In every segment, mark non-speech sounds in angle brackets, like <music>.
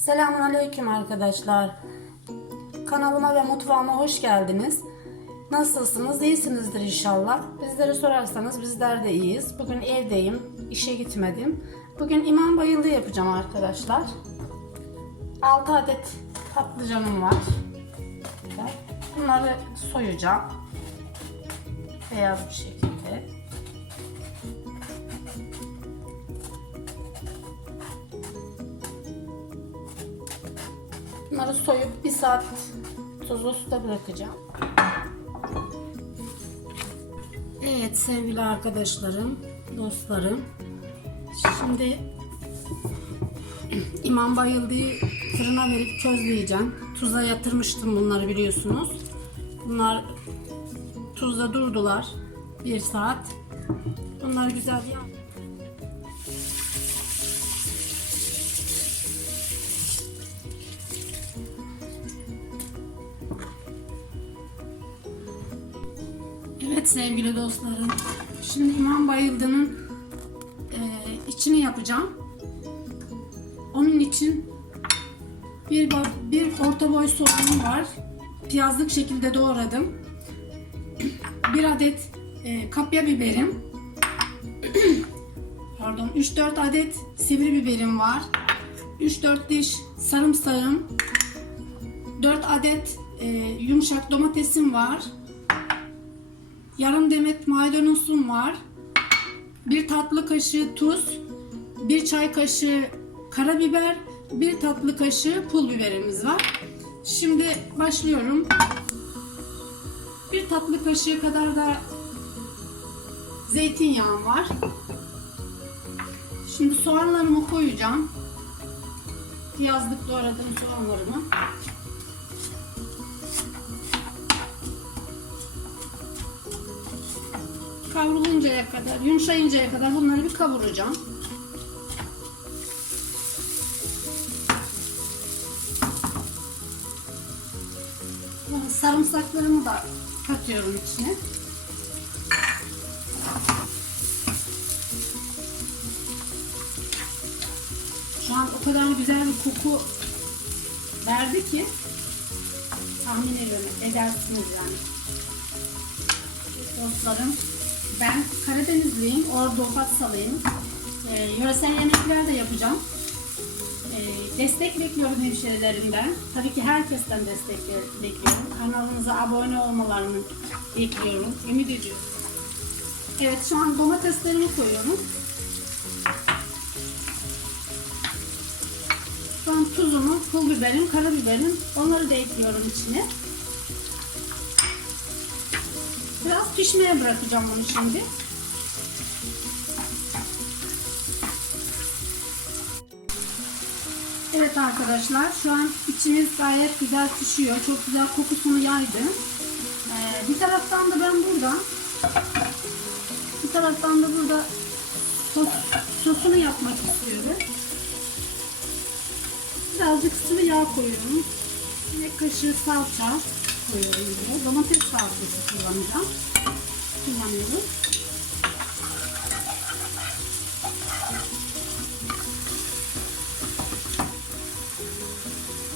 Selamun Aleyküm arkadaşlar. Kanalıma ve mutfağıma hoş geldiniz. Nasılsınız? İyisinizdir inşallah. Bizleri sorarsanız bizler de iyiyiz. Bugün evdeyim. işe gitmedim. Bugün imam bayıldığı yapacağım arkadaşlar. 6 adet patlıcanım var. Bunları soyacağım. Beyaz bir şekilde. Bunları soyup bir saat tuzlu suda bırakacağım. Evet sevgili arkadaşlarım, dostlarım. Şimdi imam bayıldığı fırına verip közleyeceğim. Tuza yatırmıştım bunları biliyorsunuz. Bunlar tuzda durdular bir saat. Bunları güzel bir sevgili dostlarım. Şimdi İmam Bayıldı'nın e, içini yapacağım. Onun için bir, bir orta boy soğanım var. Piyazlık şekilde doğradım. Bir adet e, kapya biberim. <clears throat> Pardon 3-4 adet sivri biberim var. 3-4 diş sarımsağım. 4 adet e, yumuşak domatesim var. Yarım demet maydanozum var. Bir tatlı kaşığı tuz, bir çay kaşığı karabiber, bir tatlı kaşığı pul biberimiz var. Şimdi başlıyorum. Bir tatlı kaşığı kadar da zeytinyağım var. Şimdi soğanlarımı koyacağım. Yazlık doğradığım soğanlarımı. Kavruluncaya kadar, yumuşayıncaya kadar bunları bir kavuracağım. Sarımsaklarımı da katıyorum içine. Şu an o kadar güzel bir koku verdi ki tahmin ediyorum edersiniz yani. Dostlarım ben Karadenizliyim, Ordu Fatsalıyım. Ee, yöresel yemekler de yapacağım. Ee, destek bekliyorum hemşerilerimden. Tabii ki herkesten destek be- bekliyorum. Kanalımıza abone olmalarını bekliyorum. Ümit ediyorum. Evet şu an domateslerimi koyuyorum. Şu an tuzumu, pul biberim, karabiberim onları da ekliyorum içine. Biraz pişmeye bırakacağım onu şimdi. Evet arkadaşlar şu an içimiz gayet güzel pişiyor. Çok güzel kokusunu yaydı. Ee, bir taraftan da ben burada bir taraftan da burada sos, sosunu yapmak istiyorum. Birazcık sıvı yağ koyuyorum. Bir kaşığı salça koyuyorum buraya. Domates salçası kullanacağım. Kullanıyorum.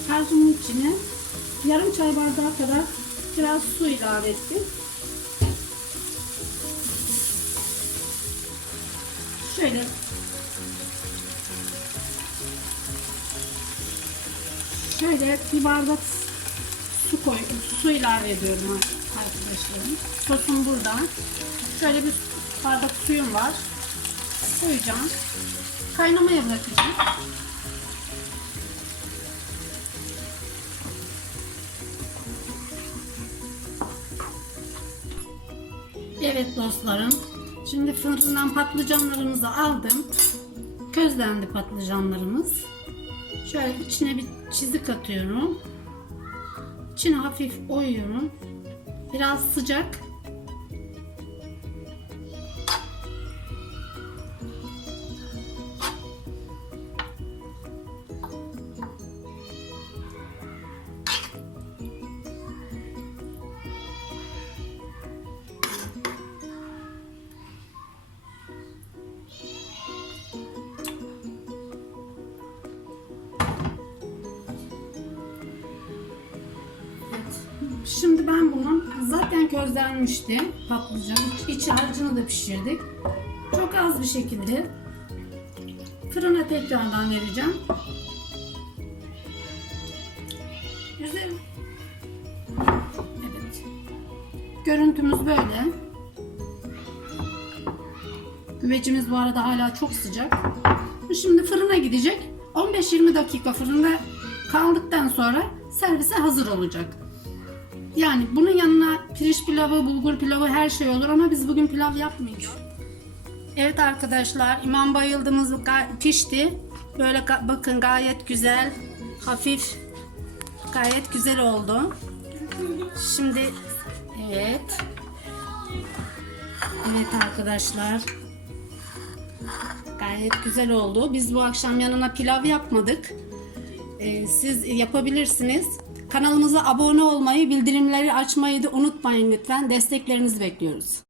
Harcımın içine yarım çay bardağı kadar biraz su ilave ettim. Şöyle şöyle bir bardak su koy, su ilave ediyorum arkadaşlarım. Sosum burada. Şöyle bir bardak suyum var. Koyacağım. Kaynamaya bırakacağım. Evet dostlarım. Şimdi fırından patlıcanlarımızı aldım. Közlendi patlıcanlarımız. Şöyle içine bir çizik atıyorum. İçine hafif oyuyorum. Biraz sıcak. Şimdi ben bunun zaten közlenmişti patlıcan. İç, iç harcını da pişirdik. Çok az bir şekilde fırına tekrardan vereceğim. Güzel. Evet. Görüntümüz böyle. Güvecimiz bu arada hala çok sıcak. Şimdi fırına gidecek. 15-20 dakika fırında kaldıktan sonra servise hazır olacak. Yani bunun yanına pirinç pilavı, bulgur pilavı her şey olur ama biz bugün pilav yapmayacağız. Evet arkadaşlar imam bayıldığımız pişti. Böyle bakın gayet güzel, hafif, gayet güzel oldu. Şimdi evet. Evet arkadaşlar. Gayet güzel oldu. Biz bu akşam yanına pilav yapmadık. Ee, siz yapabilirsiniz. Kanalımıza abone olmayı, bildirimleri açmayı da unutmayın lütfen. Desteklerinizi bekliyoruz.